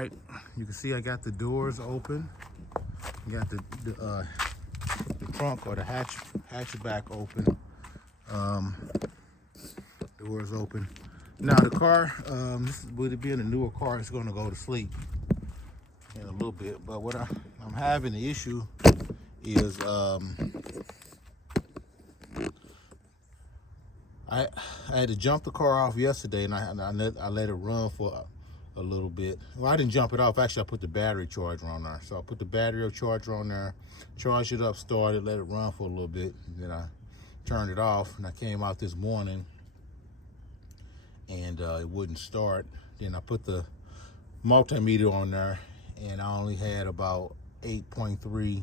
right, you can see I got the doors open. I got the trunk or the hatchback open. Doors open. Now the car, with it being a newer car, it's gonna go to sleep in a little bit. But what I'm having the issue is I had to jump the car off yesterday, and I let it run for a little bit. Well, I didn't jump it off. Actually, I put the battery charger on there. So I put the battery charger on there, charged it up, started, let it run for a little bit. And then I turned it off, and I came out this morning, and it wouldn't start. Then I put the multimeter on there, and I only had about 8.3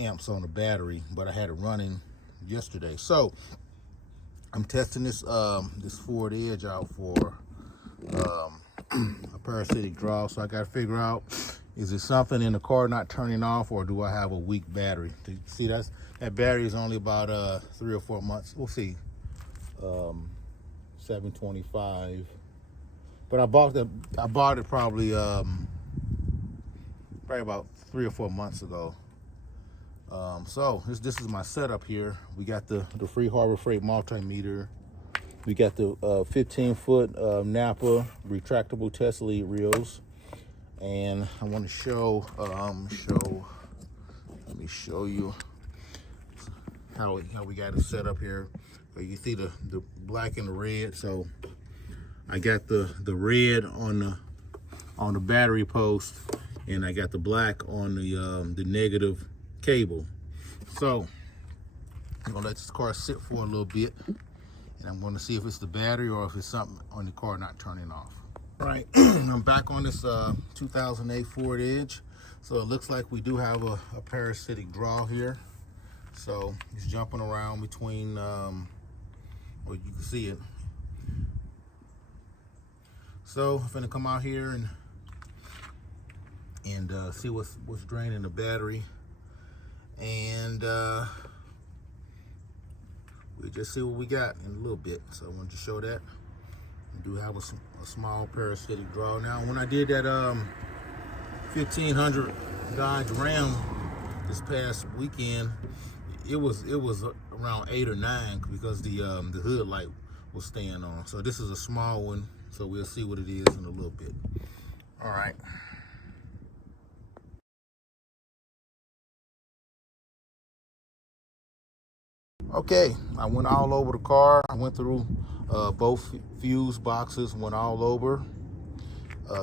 amps on the battery, but I had it running yesterday. So I'm testing this Ford Edge out for a parasitic draw. So I got to figure out, is it something in the car not turning off, or do I have a weak battery? See, that battery is only about 3 or 4 months. We'll see. 725. But I bought it probably about 3 or 4 months ago. So this is my setup here. We got the free Harbor Freight multimeter. We got the 15-foot Napa retractable test lead reels, and I want to show. Let me show you how we got it set up here. You see the black and the red. So I got the red on the battery post, and I got the black on the negative cable. So I'm gonna let this car sit for a little bit, and I'm gonna see if it's the battery or if it's something on the car not turning off. All right, I'm back on this 2008 Ford Edge. So it looks like we do have a parasitic draw here. So it's jumping around between, well, you can see it. So I'm gonna come out here and see what's draining the battery. And we just see what we got in a little bit. So I wanted to show that. We do have a small parasitic draw. Now, when I did that 1500 Dodge Ram this past weekend, it was around 8 or 9 because the hood light was staying on. So this is a small one. So we'll see what it is in a little bit. All right. Okay, I went all over the car. I went through both fuse boxes, went all over.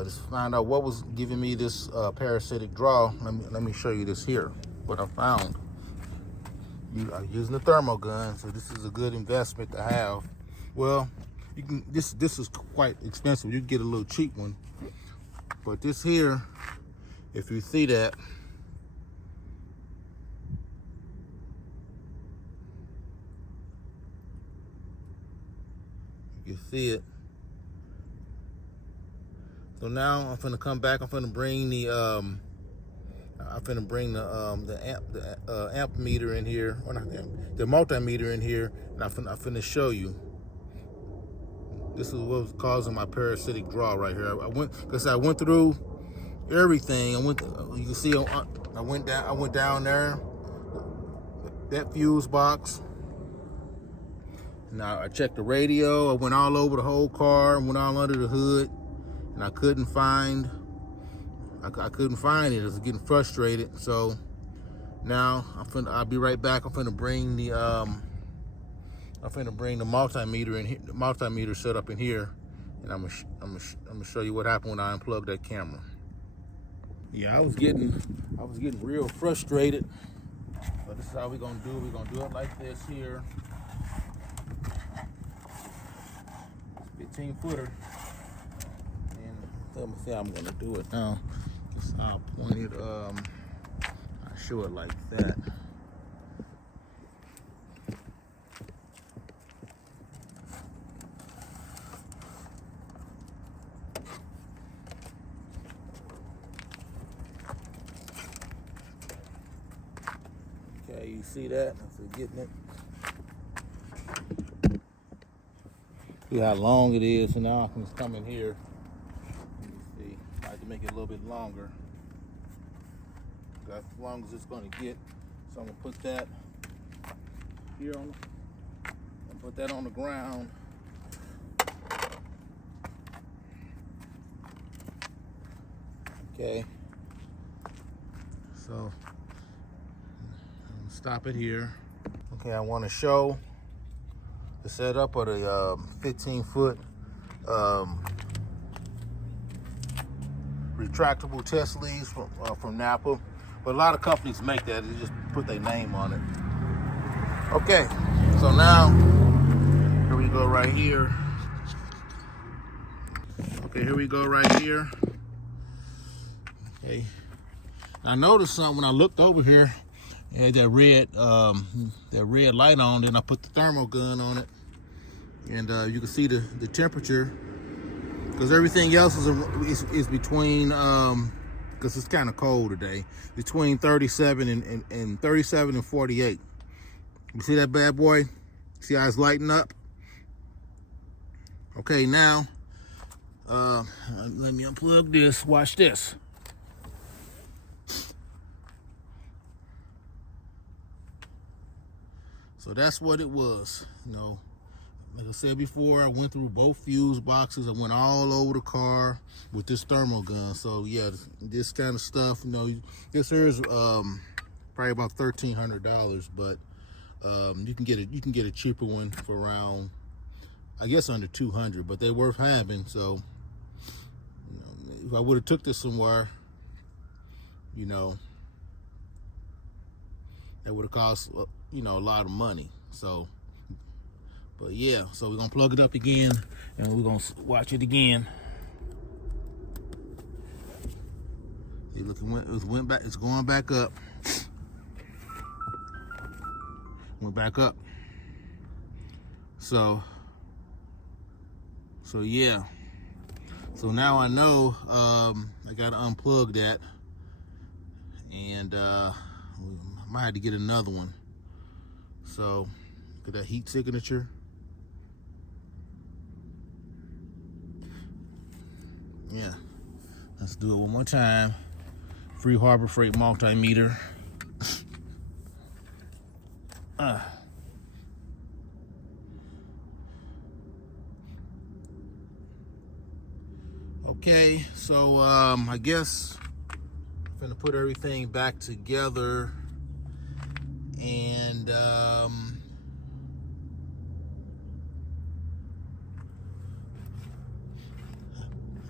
Just find out what was giving me this parasitic draw. Let me show you this here, what I found. I'm using a thermal gun, so this is a good investment to have. Well, you can. This is quite expensive. You can get a little cheap one, but this here, if you see that, you see it. So now I'm finna come back. I'm finna bring the amp meter in here, or not the multimeter in here, and I'm finna show you. This is what was causing my parasitic draw right here. I went through everything. You can see I went down there, that fuse box. Now I checked the radio. I went all over the whole car, went all under the hood, and I couldn't find it. I was getting frustrated. So now I'll be right back. I'm finna bring the multimeter in here, the multimeter set up in here, and I'm gonna show you what happened when I unplugged that camera. Yeah, I was getting real frustrated. But this is how we're gonna do it. We're gonna do it like this here. 15-footer. And let me see how I'm gonna do it now. I'll point it, I'll show it like that. Okay, you see that? I'm getting it. See how long it is, and now I can just come in here. Let me see. I like to make make it a little bit longer. Got as long as it's going to get. So I'm gonna put that here on, and put that on the ground. Okay. So stop it here. Okay, I want to show the setup of the 15-foot retractable test leads from Napa, but a lot of companies make that. They just put their name on it. Okay, so now here we go right here. Okay, here we go right here. Okay, I noticed something when I looked over here. It had that red light on. Then I put the thermal gun on it, and you can see the temperature, because everything else is between, because it's kind of cold today, between 37 and 37 and 48. You see that bad boy? See how it's lighting up? Okay, now let me unplug this. Watch this. So that's what it was. You know, like I said before, I went through both fuse boxes. I went all over the car with this thermal gun. So yeah, this kind of stuff, you know, this here is probably about $1,300, but you can get a cheaper one for around, I guess, under 200, but they're worth having. So, you know, if I would have took this somewhere, you know, that would have cost, you know, a lot of money. So, but yeah, so we're gonna plug it up again, and we're gonna watch it again. See, look, it went back. It's going back up. Went back up. So yeah. So now I know I gotta unplug that, and I might have to get another one. So look at that heat signature. Yeah, let's do it one more time. Free Harbor Freight multimeter. Okay, so I guess I'm gonna put everything back together, and I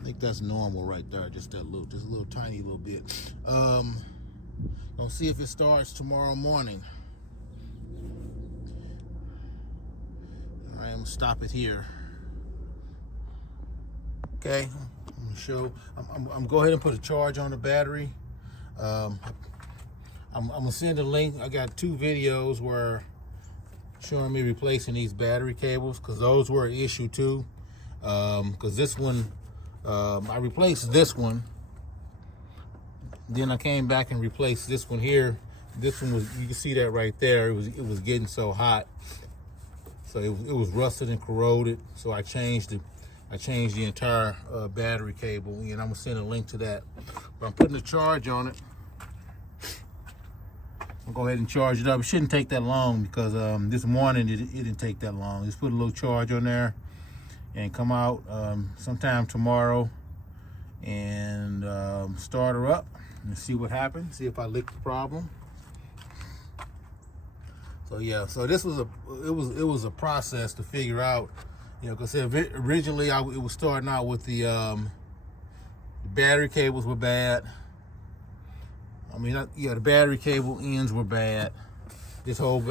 think that's normal right there, just a little tiny little bit. I'll see if it starts tomorrow morning. All right, I'm gonna stop it here. Okay, I'm gonna show. I'm go ahead and put a charge on the battery. I'm gonna send a link. I got 2 videos where showing me replacing these battery cables, because those were an issue too. Because this one, I replaced this one. Then I came back and replaced this one here. This one was, you can see that right there. It was getting so hot, so it was rusted and corroded. So I changed the entire battery cable, and I'm gonna send a link to that. But I'm putting a charge on it. I'll go ahead and charge it up. It shouldn't take that long, because this morning it didn't take that long. Just put a little charge on there and come out sometime tomorrow and start her up and see what happens. See if I lick the problem. So yeah, so this was it was a process to figure out, you know, because originally it was starting out with the battery cables were bad. I mean, yeah, the battery cable ends were bad. This whole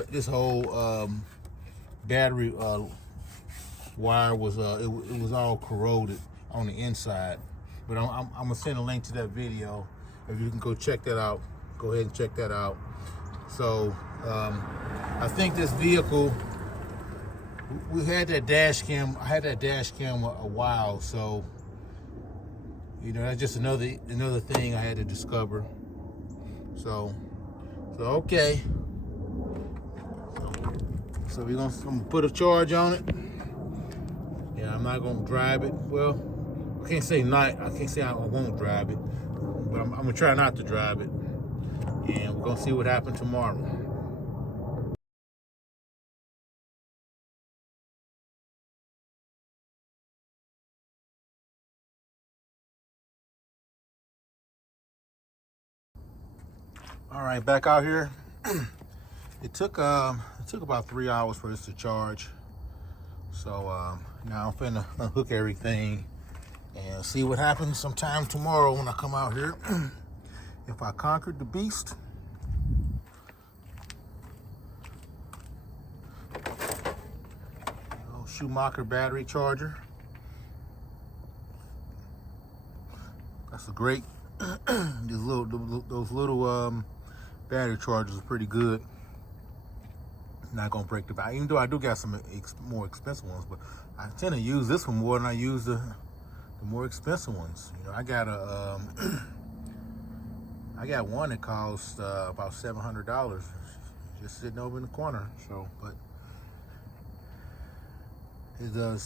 battery wire was it was all corroded on the inside. But I'm gonna send a link to that video. If you can go check that out, go ahead and check that out. So I think this vehicle, we had that dash cam. I had that dash cam a while, so you know, that's just another thing I had to discover. So okay. So I'm gonna put a charge on it. Yeah, I'm not gonna drive it. Well, I can't say I won't drive it, but I'm gonna try not to drive it, and we're gonna see what happens tomorrow. All right, back out here. It took about 3 hours for this to charge. So now I'm finna unhook everything and see what happens sometime tomorrow when I come out here. If I conquered the beast. Schumacher battery charger. That's a great. those little battery chargers are pretty good. Not gonna break the back, even though I do got some more expensive ones, but I tend to use this one more than I use the more expensive ones. You know, I got a I got one that costs about $700, just sitting over in the corner. So, but it does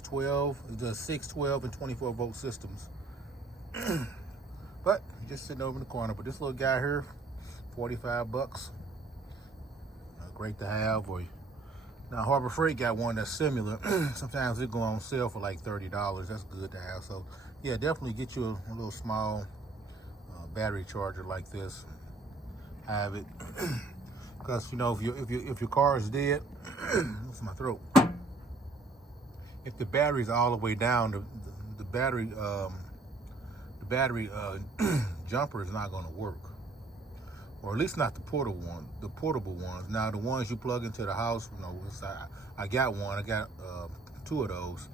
6, 12, and 24 volt systems. But just sitting over in the corner. But this little guy here, $45. Great to have. Or now Harbor Freight got one that's similar. Sometimes it go on sale for like $30. That's good to have. So yeah, definitely get you a little small battery charger like this. Have it, because you know if your car is dead, that's my throat. If the battery's all the way down, the battery jumper is not going to work, or at least not the portable ones. Now the ones you plug into the house, you know, I got one. I got 2 of those.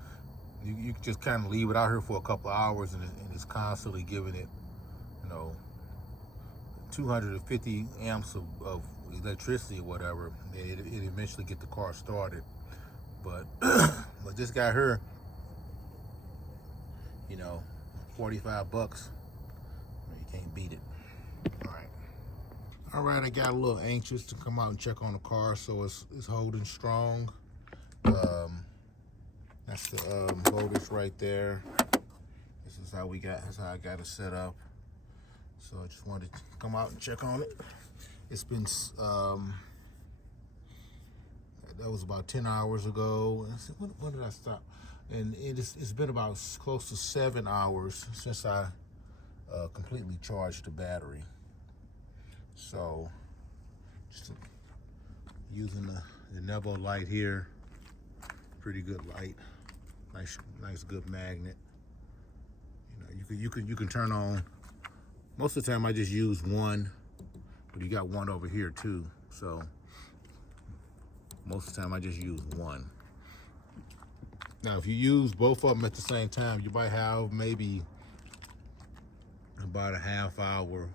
You just kind of leave it out here for a couple of hours, and it's constantly giving it, you know, 250 amps of electricity or whatever. It eventually get the car started. But but this guy here, you know, $45. You can't beat it. All right, I got a little anxious to come out and check on the car, so it's holding strong. That's the voltage right there. That's how I got it set up. So I just wanted to come out and check on it. It's been that was about 10 hours ago. And I said, when did I stop? And it's been about close to 7 hours since I completely charged the battery. So just using the Nevo light here, pretty good light, nice good magnet. You know, you can turn on. Most of the time I just use one, but you got one over here too. So most of the time I just use one. Now if you use both of them at the same time, you might have maybe about a half hour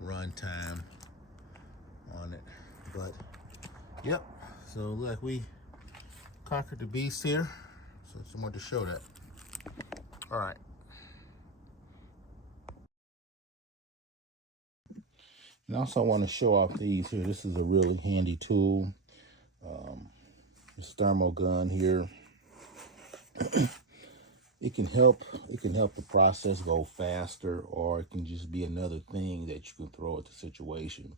run time on it. But yep, so like we conquered the beast here. So I just wanted to show that. All right. And also I want to show off these here. This is a really handy tool. This thermal gun here. It can help the process go faster, or it can just be another thing that you can throw at the situation.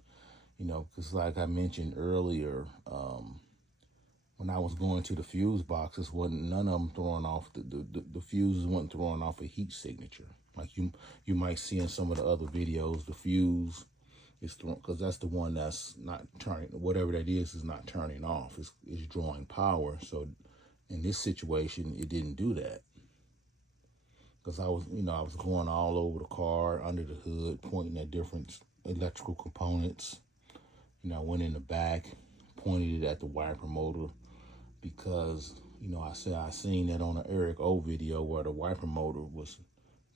You know, because like I mentioned earlier, when I was going to the fuse boxes, none of them throwing off the fuses weren't throwing off a heat signature like you might see in some of the other videos. The fuse is thrown, because that's the one that's not turning, whatever that is not turning off. It's drawing power. So in this situation, it didn't do that, because I was going all over the car, under the hood, pointing at different electrical components. You know, I went in the back, pointed it at the wiper motor, because, you know, I seen that on an Eric O video where the wiper motor was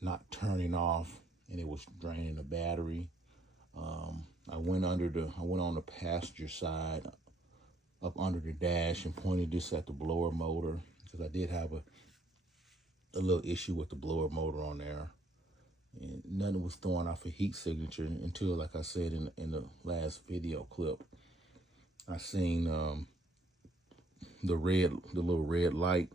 not turning off and it was draining the battery. I went on the passenger side, up under the dash, and pointed this at the blower motor, because I did have a little issue with the blower motor on there. And nothing was throwing off a heat signature until, like I said in the last video clip, I seen the little red light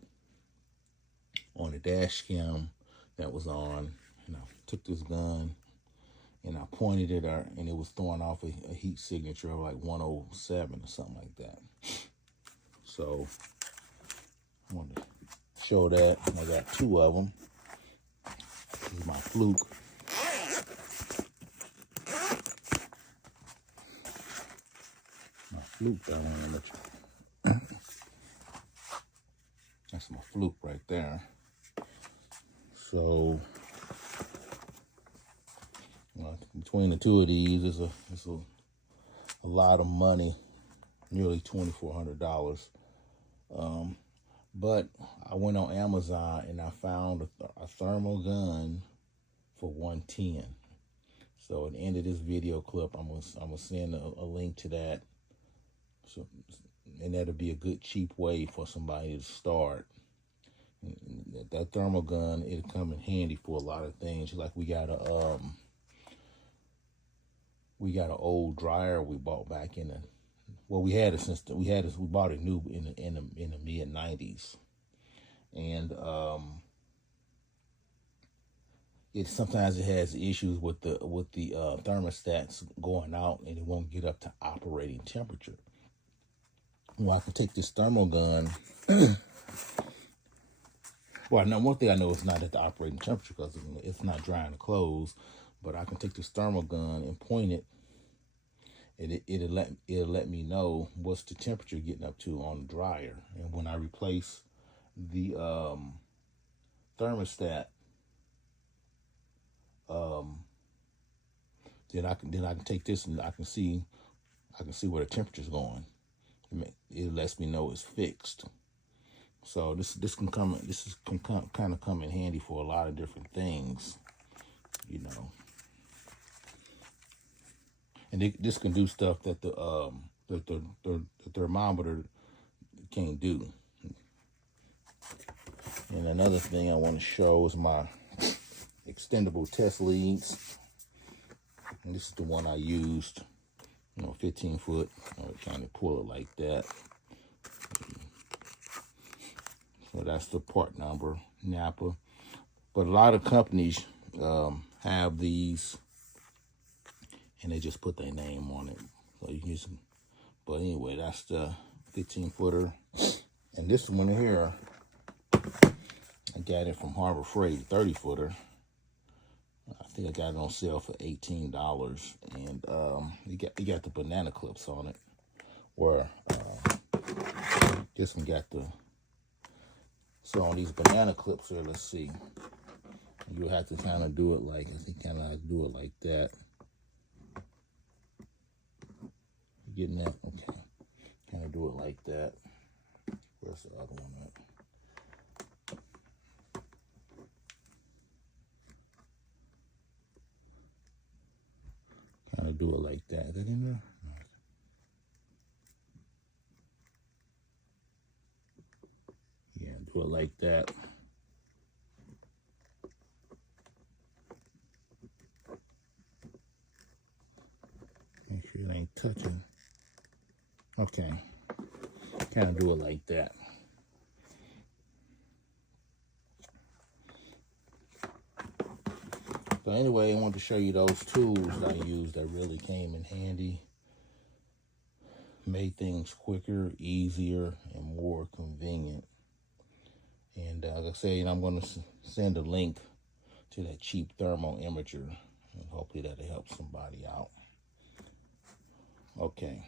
on the dash cam that was on, and I took this gun and I pointed it out, and it was throwing off a heat signature of like 107 or something like that. So I wanted to show that. I got 2 of them. This is my fluke. My fluke, that's my fluke right there. So between the 2 of these, it's a lot of money, nearly $2,400. But I went on Amazon and I found a thermal gun for $110. So at the end of this video clip, I'm gonna send a link to that. So, and that'll be a good cheap way for somebody to start. That thermal gun, it'll come in handy for a lot of things. Like we got an old dryer we bought back in the, well, we bought it new in the mid 90s, and sometimes it has issues with the thermostats going out, and it won't get up to operating temperature. Well, I can take this thermal gun. Well, now one thing I know, it's not at the operating temperature because it's not drying the clothes. But I can take this thermal gun and point it, and it'll let me know what's the temperature getting up to on the dryer. And when I replace the thermostat, then I can take this and I can see where the temperature's going. It lets me know it's fixed. So this can kind of come in handy for a lot of different things, you know. And this can do stuff that the thermometer can't do. And another thing I want to show is my extendable test leads. And this is the one I used, 15 foot. I was trying to pull it like that. So that's the part number, Napa. But a lot of companies have these, and they just put their name on it. So you can use them. But anyway, that's the 15 footer. And this one here, I got it from Harbor Freight, 30 footer. I think I got it on sale for $18. And you got the banana clips on it. Where this one got the, so on these banana clips here, let's see. You'll have to kind of do it like, that. Getting that? Okay. Kind of do it like that. Where's the other one at? Kind of do it like that. Is that in there? Yeah, do it like that. Make sure it ain't touching. Okay, kind of do it like that. But anyway, I want to show you those tools that I used that really came in handy. Made things quicker, easier, and more convenient. And like I say, I'm going to send a link to that cheap thermal imager, and hopefully that'll help somebody out. Okay.